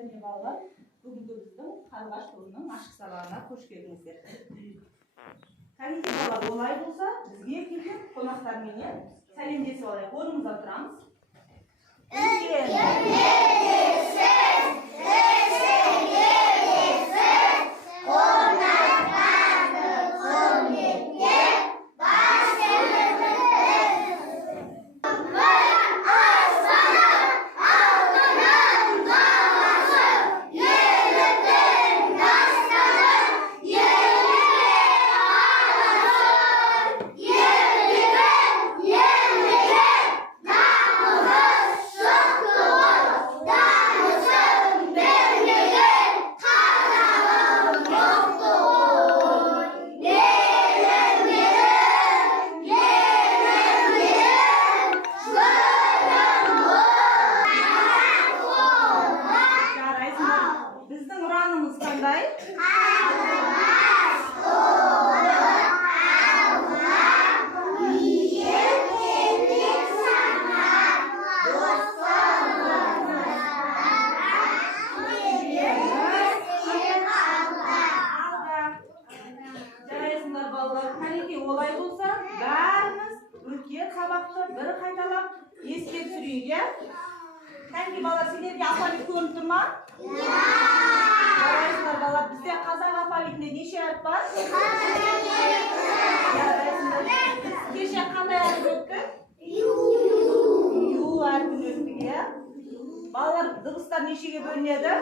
Және балалар, бүгінгі біздің қарлығаш тобының ашық сабағына қош келдіңіздер. Кәнекей балалар, олай болса, бізге келген қонақтарменен сәлемдесіп алайық. Орнымызда тұрамыз. Олай болса, бәріміз өткен сабақты бір қайталап еске түсірейік, иә? Кәнекей балалар, сендерге алфавит көрініп тұр ма? Жарайсыңдар балалар, бізде қазақ алфавитінде неше әріп бар? Жарайсыңдар. Кеше қандай әріп өтті? Ю әрпін өттік, иә? Балалар, дыбыстар нешеге бөлінеді?